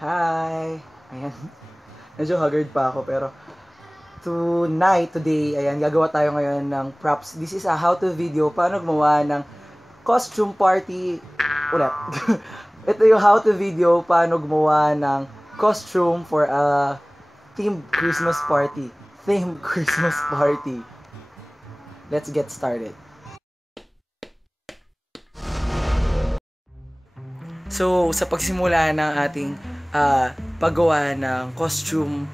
Hi! Ayan. Medyo haggard pa ako pero today, ayan, gagawa tayo ngayon ng props. This is a how-to video paano gumawa ng costume party. Ulit. Ito yung how-to video paano gumawa ng costume for a themed Christmas party. Themed Christmas party. Let's get started. So, sa pagsimula ng ating paggawa ng costume,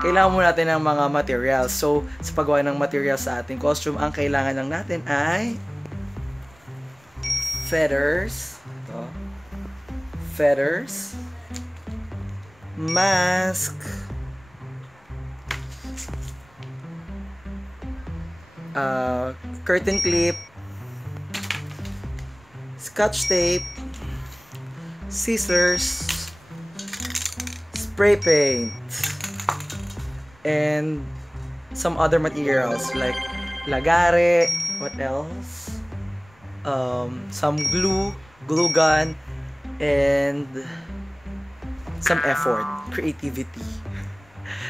kailangan muna natin ng mga materials. So, sa paggawa ng materials sa ating costume, ang kailangan lang natin ay feathers. Ito. Feathers. Mask. Curtain clip. Scotch tape. Scissors. Spray paint. And some other materials like lagare, what else? Some glue gun, and some effort, creativity.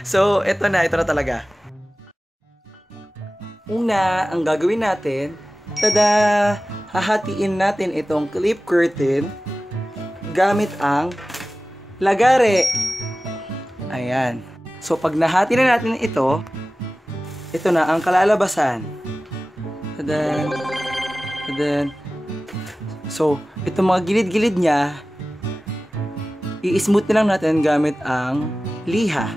So, ito na talaga. Una, ang gagawin natin, tada! Hahatiin natin itong clip curtain gamit ang lagare. Ayan. So, pag nahati na natin ito na ang kalalabasan. Tadan! Tadan! So, itong mga gilid-gilid niya, i-smooth na lang natin gamit ang liha.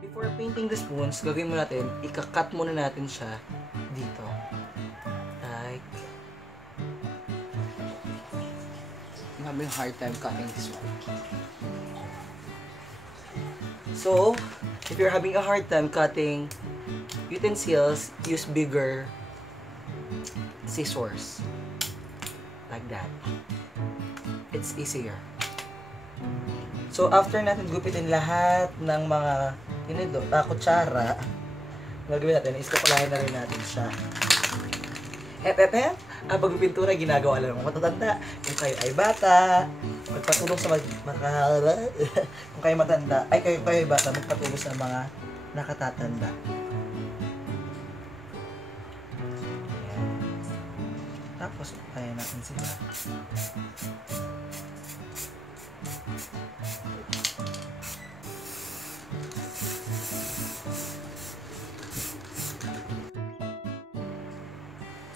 Before painting the spoons, gagawin muna natin, ika-cut muna natin siya dito. Like, I'm having a hard time cutting this one. So, if you're having a hard time cutting utensils, use bigger scissors. Like that. It's easier. So, after natin gupitin lahat ng mga kutsara, gagawin natin is kapalahin na rin natin siya. Pag pintura, ginagawa lang ng matatanda. Kung kayo ay bata, magpatulong sa kung kayo matanda, kayo ay bata, magpatulong sa mga nakatatanda. Ayan. Tapos, kaya natin sila.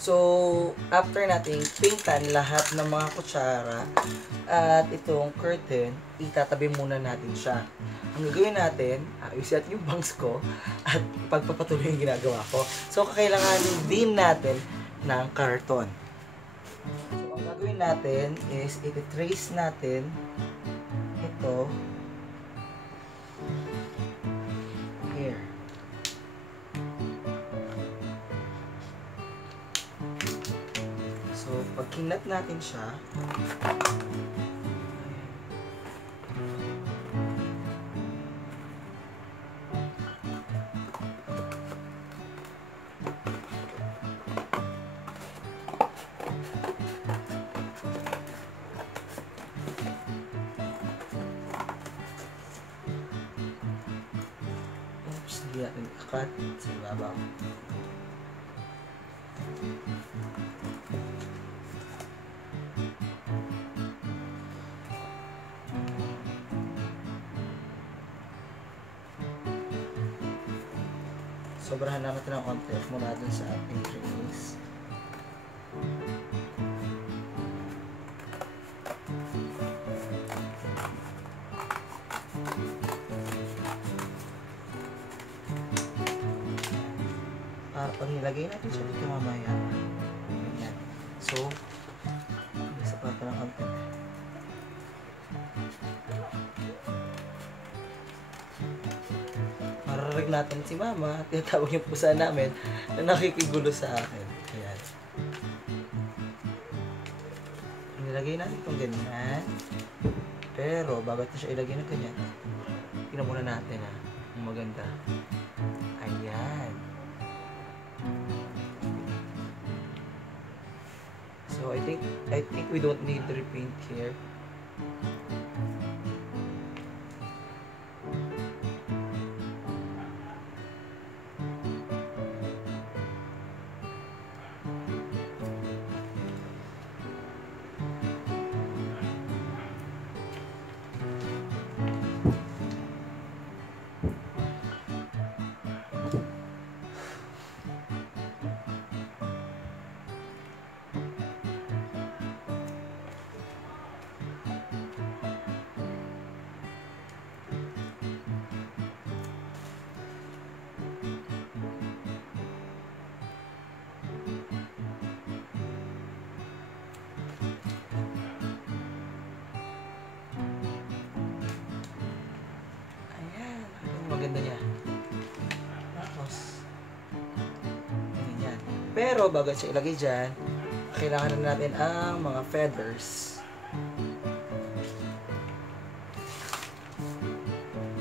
So, after nating paintan lahat ng mga kutsara at itong curtain, itatabi muna natin siya. Ang gagawin natin, ayusin natin yung bangs ko at pagpapatuloy yung ginagawa ko. So, kakailanganin din natin ng karton. So, ang gagawin natin is iti-trace natin ito here. So, pag kinat natin siya, hindi natin i-cut sa ibabaw. Sobrahan naman ito ng konti mula dun sa ating trace. Para pag nilagay natin siya dito mamaya. Ganyan. So, narinig natin si Mama, tinatawag yung pusa namin na nakikigulo sa akin. Ayan. Nilagay natin itong ganyan. Pero, bago natin siya ilagay na ganyan, tingnan muna natin ang maganda. Ayan. So, I think we don't need to repaint here. Maganda niya. Tapos, ganyan. Pero, bago siya ilagay dyan, kailangan na natin ang mga feathers.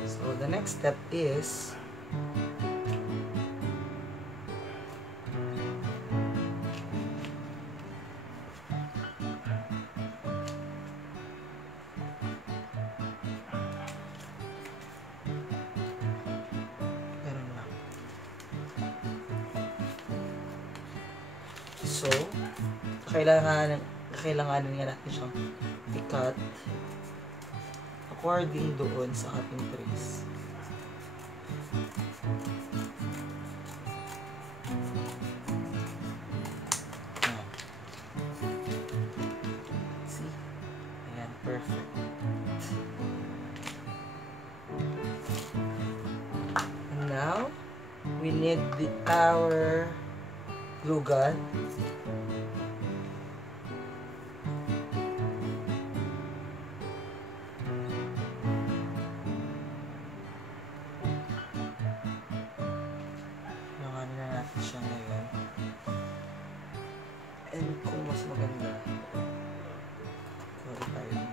So, the next step is so, kailangan nga natin siyang i-cut according doon sa ating trace. Ayan. See? Ayan, perfect. And now, we need our glue gun. Kailangan na natin siya ngayon. And kung mas maganda, sorry tayo dito.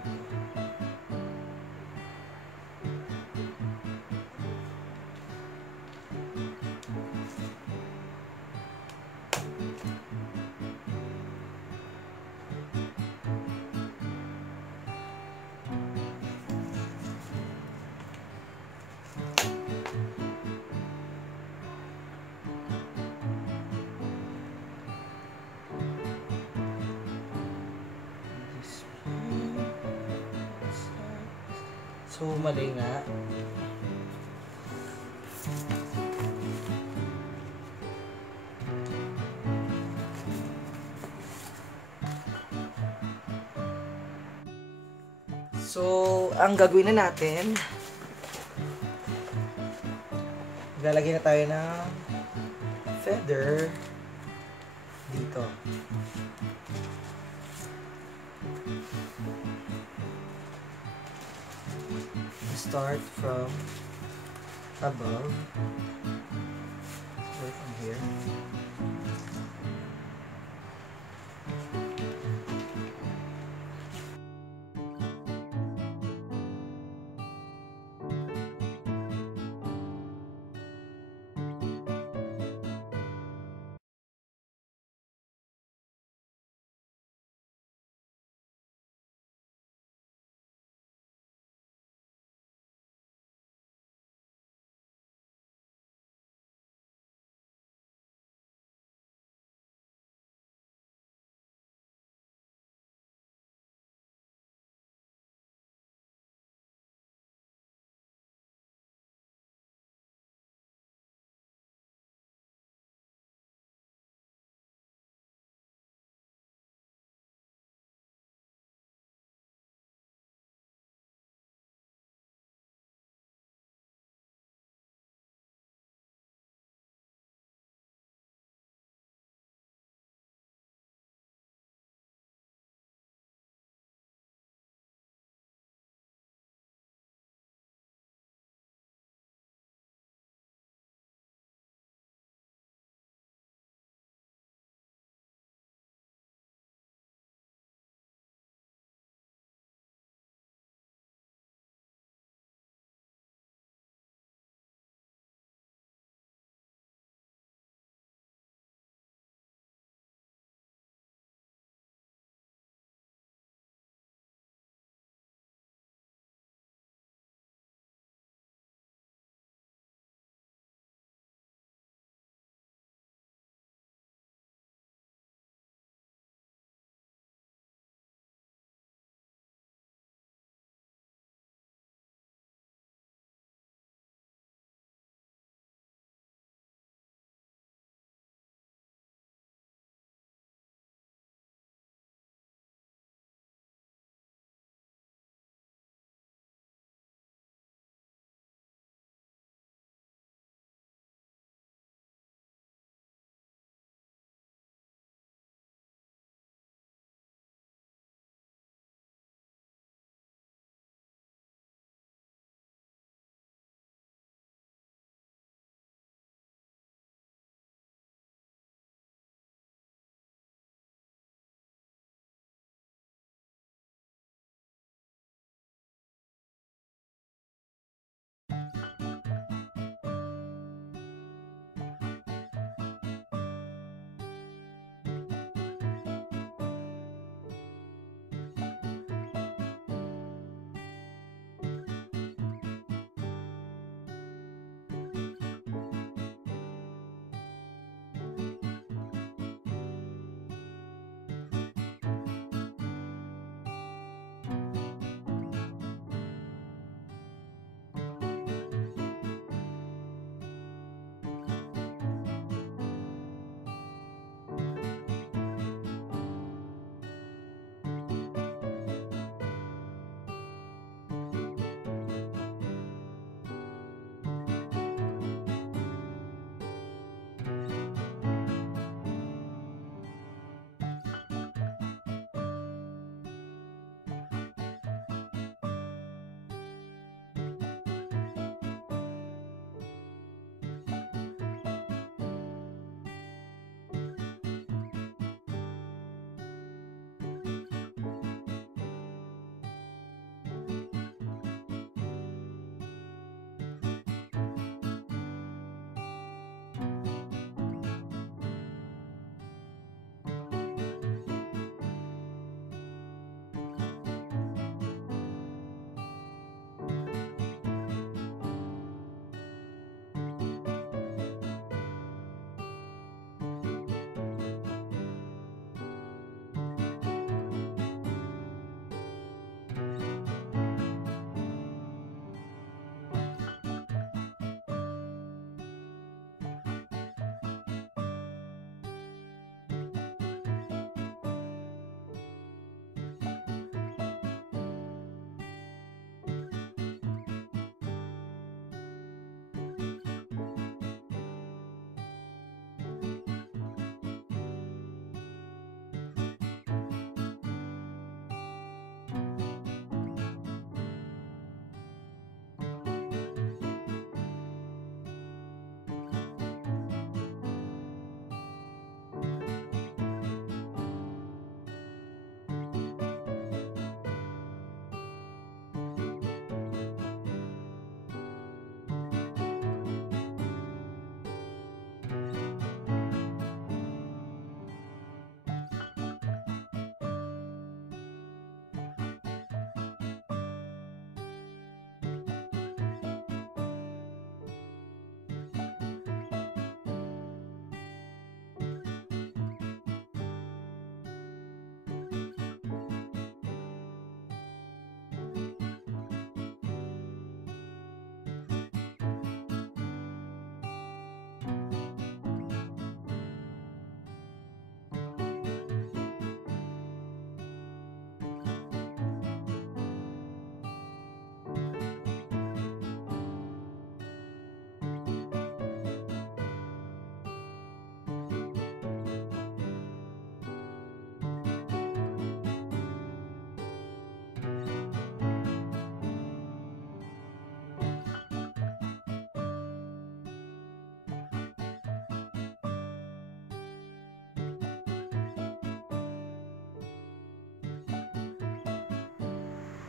So, mali nga. So, ang gagawin na natin, lalagay na tayo ng feather dito. Start from above. Start from here.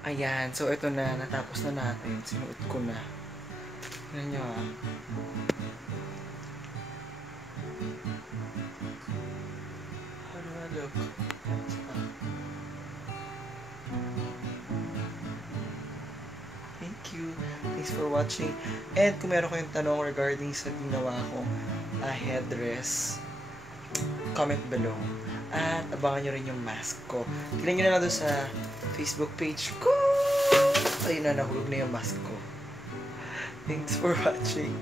Ayan, so ito na, natapos na natin. Sinuot ko na. Tignan nyo ah. How do I look? Thank you. Thanks for watching. And kung meron kayong tanong regarding sa ginawa kong headdress, comment below. At abangan nyo rin yung mask ko. Tignan nyo na lang doon sa Facebook page ko. Ayun na, nahulog na yung mask ko. Thanks for watching.